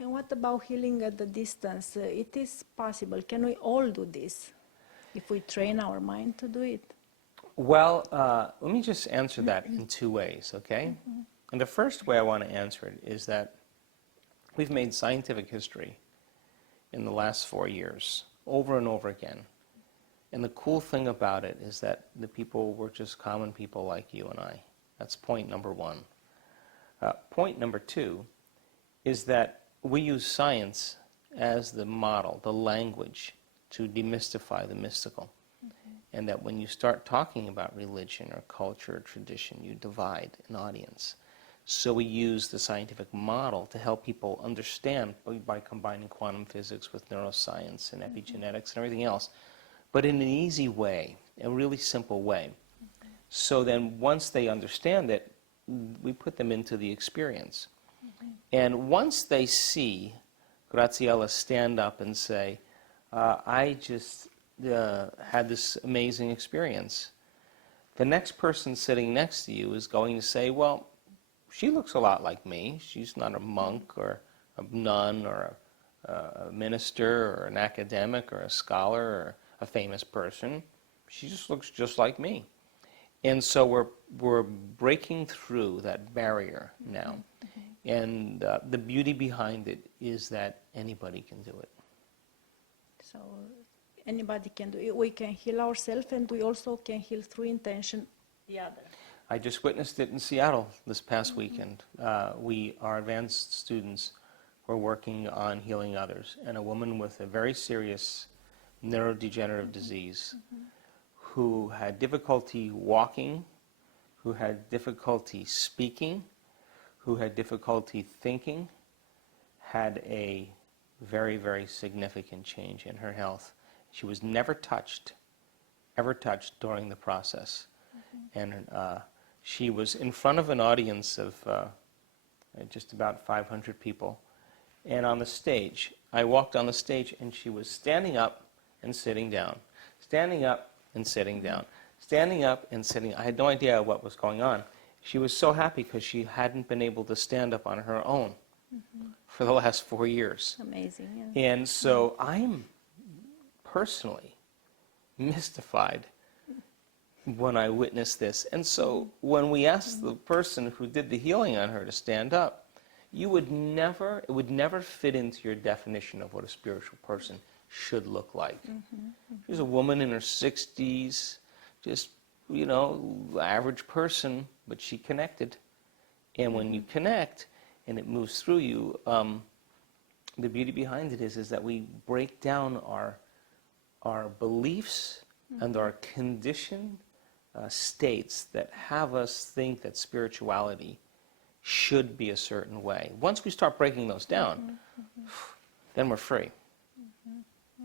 And what about healing at the distance? It is possible. Can we all do this if we train our mind to do it? Well, let me just answer that in two ways, okay? And the first way I want to answer it is that we've made scientific history in the last 4 years, over and over again. And the cool thing about it is that the people were just common people like you and I. That's point number one. Point number two is that we use science as the model, the language, to demystify the mystical. And that when you start talking about religion or culture or tradition, you divide an audience. So we use the scientific model to help people understand by combining quantum physics with neuroscience and epigenetics and everything else, but in an easy way, a really simple way. So then once they understand it, we put them into the experience. And once they see Gratiela stand up and say, I just had this amazing experience, the next person sitting next to you is going to say, well, she looks a lot like me. She's not a monk or a nun or a minister or an academic or a scholar or a famous person. She just looks just like me. And so we're breaking through that barrier now. And the beauty behind it is that anybody can do it. So anybody can do it. We can heal ourselves, and we also can heal through intention the other. I just witnessed it in Seattle this past weekend. Our advanced students were working on healing others, and a woman with a very serious neurodegenerative disease who had difficulty walking, who had difficulty speaking, who had difficulty thinking, had a very, very significant change in her health. She was never touched during the process. And she was in front of an audience of just about 500 people. And on the stage, I walked on the stage and she was standing up and sitting down, standing up and sitting down, standing up and sitting. I had no idea what was going on. She was so happy because she hadn't been able to stand up on her own for the last 4 years. Amazing, yeah. And so I'm personally mystified when I witnessed this. And so when we asked the person who did the healing on her to stand up, it would never fit into your definition of what a spiritual person should look like. She was a woman in her 60s, just, average person, but she connected. And when you connect and it moves through you, the beauty behind it is that we break down our beliefs and our conditioned states that have us think that spirituality should be a certain way. Once we start breaking those down, then we're free.